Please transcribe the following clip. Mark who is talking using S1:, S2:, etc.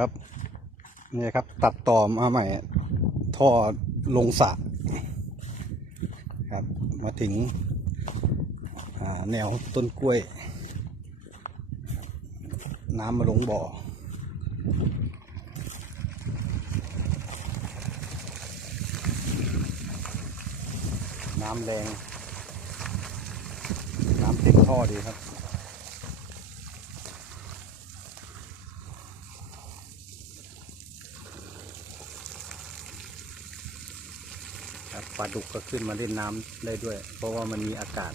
S1: ครับนี่ครับ ตัดต่อมาใหม่ ท่อลงสระครับ มาถึงแนวต้นกล้วย น้ำมาลงบ่อน้ำแรง น้ำเต็มท่อดีครับ ปลาดุกก็ขึ้นมาเล่นน้ำได้ด้วย เพราะว่ามันมีอากาศ